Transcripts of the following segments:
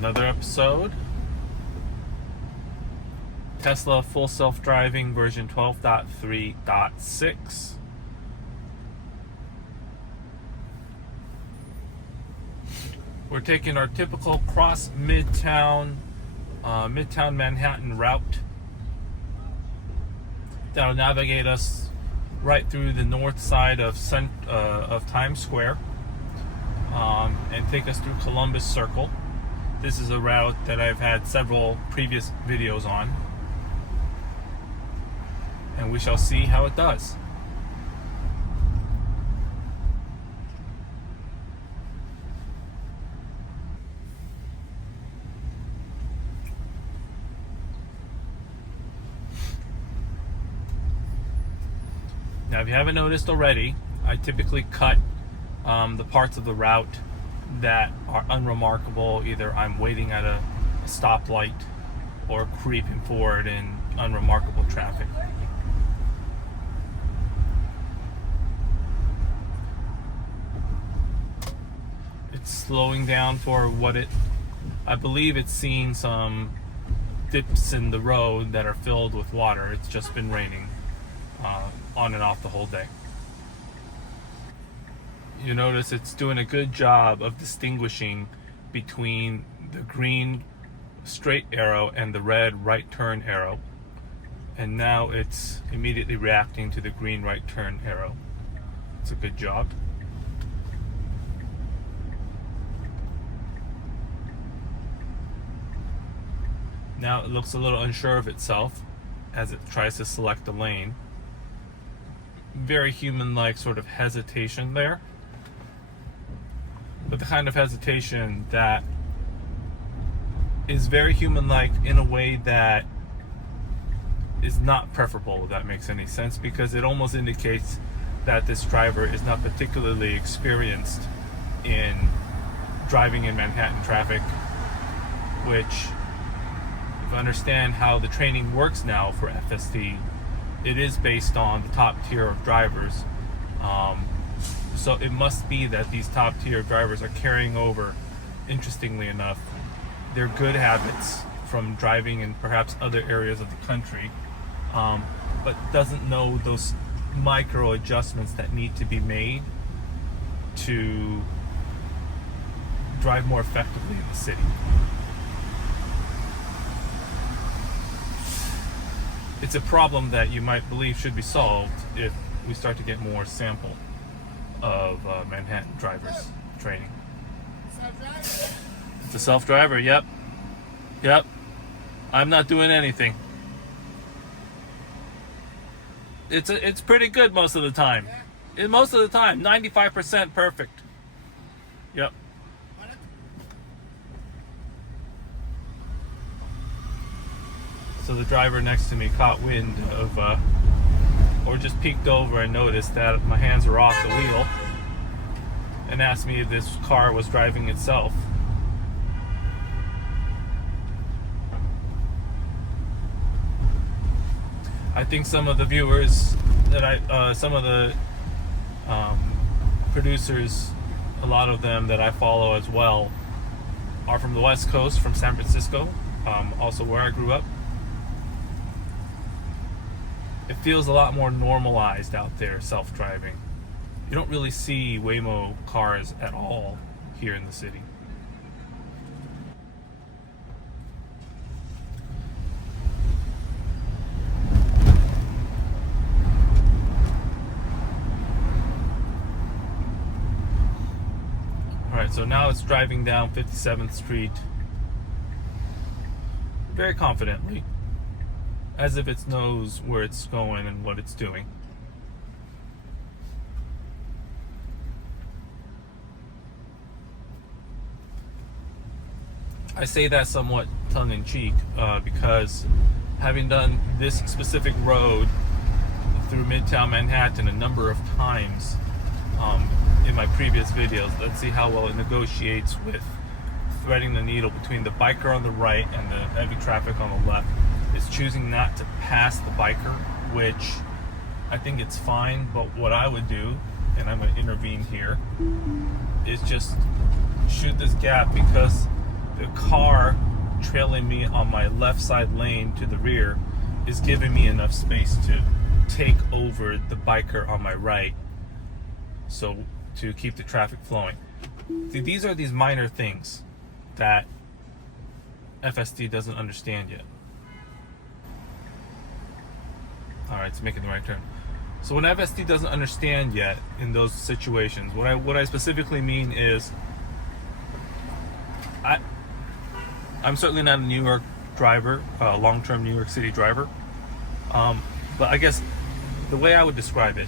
Another episode. Tesla full self-driving version 12.3.6. We're taking our typical cross Midtown Manhattan route that'll navigate us right through the north side of Times Square and take us through Columbus Circle. This is a route that I've had several previous videos on, and we shall see how it does. Now, if you haven't noticed already, I typically cut the parts of the route that are unremarkable. Either I'm waiting at a stoplight or creeping forward in unremarkable traffic. It's slowing down for what I believe it's seeing some dips in the road that are filled with water. It's just been raining on and off the whole day. You notice it's doing a good job of distinguishing between the green straight arrow and the red right turn arrow, and now it's immediately reacting to the green right turn arrow. It's a good job. Now it looks a little unsure of itself as it tries to select a lane. Very human-like sort of hesitation there, but the kind of hesitation that is very human-like in a way that is not preferable, if that makes any sense, because it almost indicates that this driver is not particularly experienced in driving in Manhattan traffic, which, if I understand how the training works now for FSD, it is based on the top tier of drivers. So it must be that these top tier drivers are carrying over, interestingly enough, their good habits from driving in perhaps other areas of the country, but doesn't know those micro adjustments that need to be made to drive more effectively in the city. It's a problem that you might believe should be solved if we start to get more sample of Manhattan drivers training. It's a self-driver, yep. I'm not doing anything. It's pretty good most of the time. Most of the time, 95% perfect. Yep. So the driver next to me caught wind of, or just peeked over and noticed that my hands were off the wheel and asked me if this car was driving itself. I think some of the viewers some of the producers, a lot of them that I follow as well, are from the West Coast, from San Francisco, also where I grew up. It feels a lot more normalized out there, self-driving. You don't really see Waymo cars at all here in the city. Alright, so now it's driving down 57th Street very confidently, as if it knows where it's going and what it's doing. I say that somewhat tongue-in-cheek because having done this specific road through Midtown Manhattan a number of times in my previous videos, let's see how well it negotiates with threading the needle between the biker on the right and the heavy traffic on the left. Is choosing not to pass the biker, which I think it's fine, but what I would do, and I'm going to intervene here, is just shoot this gap, because the car trailing me on my left side lane to the rear is giving me enough space to take over the biker on my right, so to keep the traffic flowing. These are these minor things that FSD doesn't understand yet. Alright, it's making the right turn. So when FSD doesn't understand yet in those situations, what I specifically mean is, I'm certainly not a New York driver, long-term New York City driver, but I guess the way I would describe it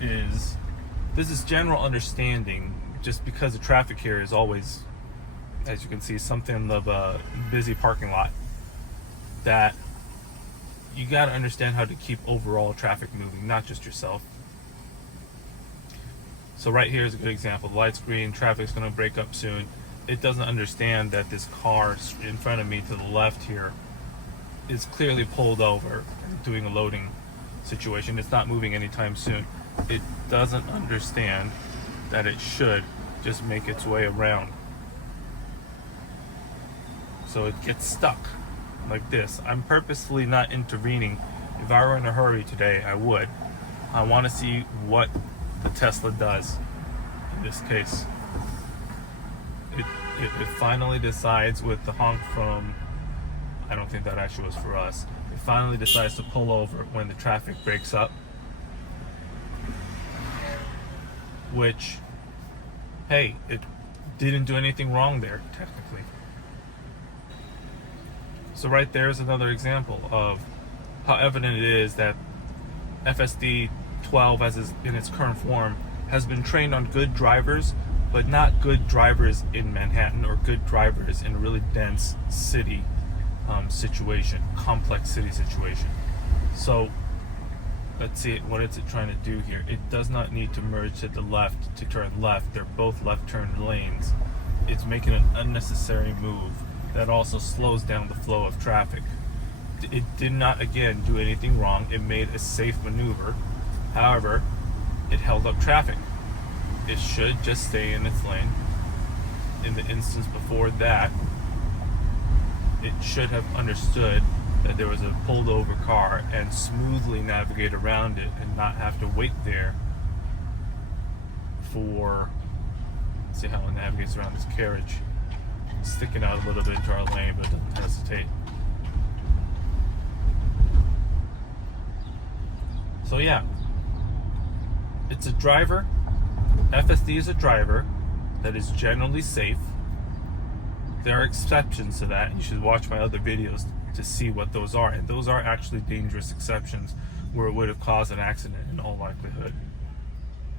is there's this general understanding, just because the traffic here is always, as you can see, something of a busy parking lot, that you got to understand how to keep overall traffic moving, not just yourself. So right here is a good example. The light's green, traffic's going to break up soon. It doesn't understand that this car in front of me to the left here is clearly pulled over doing a loading situation. It's not moving anytime soon. It doesn't understand that it should just make its way around. So it gets stuck like this. I'm purposefully not intervening. If I were in a hurry today, I would. I want to see what the Tesla does in this case. It finally decides with the honk from, I don't think that actually was for us, it finally decides to pull over when the traffic breaks up, which, hey, it didn't do anything wrong there technically. So right there is another example of how evident it is that FSD 12, as is in its current form, has been trained on good drivers, but not good drivers in Manhattan or good drivers in a really dense city situation, complex city situation. So let's see, what is it trying to do here? It does not need to merge to the left to turn left. They're both left turn lanes. It's making an unnecessary move that also slows down the flow of traffic. It did not, again, do anything wrong. It made a safe maneuver. However, it held up traffic. It should just stay in its lane. In the instance before that, it should have understood that there was a pulled over car and smoothly navigate around it and not have to wait there for, let's see how it navigates around this carriage. Sticking out a little bit into our lane, but doesn't hesitate. So yeah, it's a driver. FSD is a driver that is generally safe. There are exceptions to that. You should watch my other videos to see what those are, and those are actually dangerous exceptions where it would have caused an accident in all likelihood.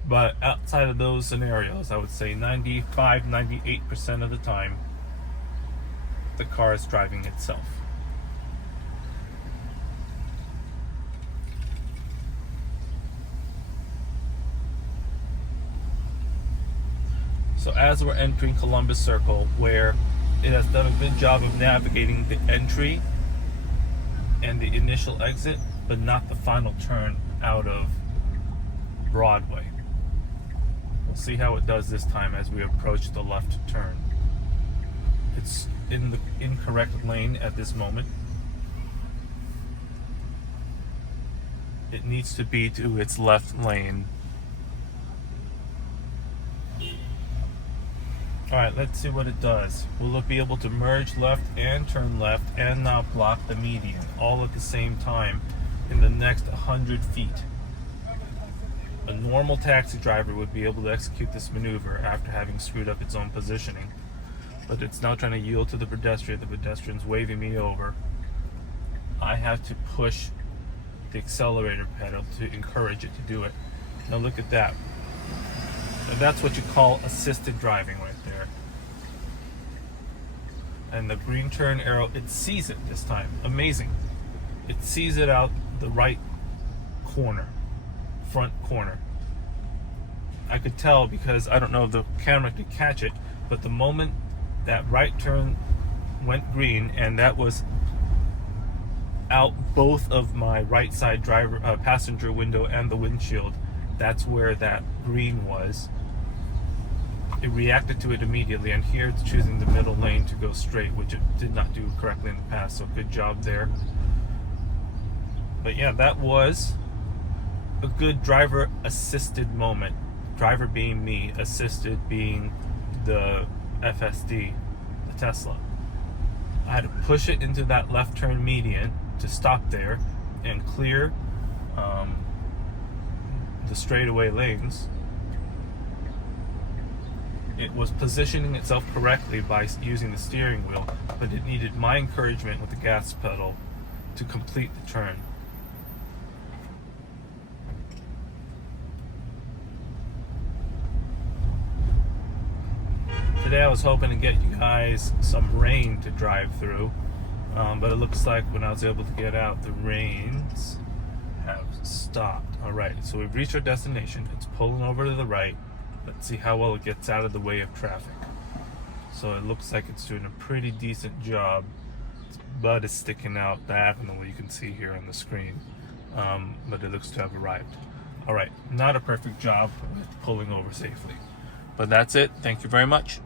But outside of those scenarios, I would say 95-98% of the time, the car is driving itself. So as we're entering Columbus Circle, where it has done a good job of navigating the entry and the initial exit, but not the final turn out of Broadway. We'll see how it does this time as we approach the left turn. It's in the incorrect lane at this moment. It needs to be to its left lane. Alright, let's see what it does. Will it be able to merge left and turn left and now block the median all at the same time in the next 100 feet? A normal taxi driver would be able to execute this maneuver after having screwed up its own positioning. But it's now trying to yield to the pedestrian. The pedestrian's waving me over. I have to push the accelerator pedal to encourage it to do it. Now look at that. And that's what you call assisted driving right there. And the green turn arrow, it sees it this time. Amazing. It sees it out the right corner, front corner. I could tell because I don't know if the camera could catch it, but the moment that right turn went green, and that was out both of my right side driver passenger window and the windshield, that's where that green was. it reacted to it immediately, and here it's choosing the middle lane to go straight, which it did not do correctly in the past, so good job there. But yeah, that was a good driver assisted moment. Driver being me, assisted being the FSD, the Tesla. I had to push it into that left turn median to stop there and clear the straightaway lanes. It was positioning itself correctly by using the steering wheel, but it needed my encouragement with the gas pedal to complete the turn. Today I was hoping to get you guys some rain to drive through, but it looks like when I was able to get out, the rains have stopped. Alright, so we've reached our destination. It's pulling over to the right. Let's see how well it gets out of the way of traffic. So it looks like it's doing a pretty decent job. Its butt is sticking out diagonally, you can see here on the screen, but it looks to have arrived. Alright, not a perfect job with pulling over safely. But that's it. Thank you very much.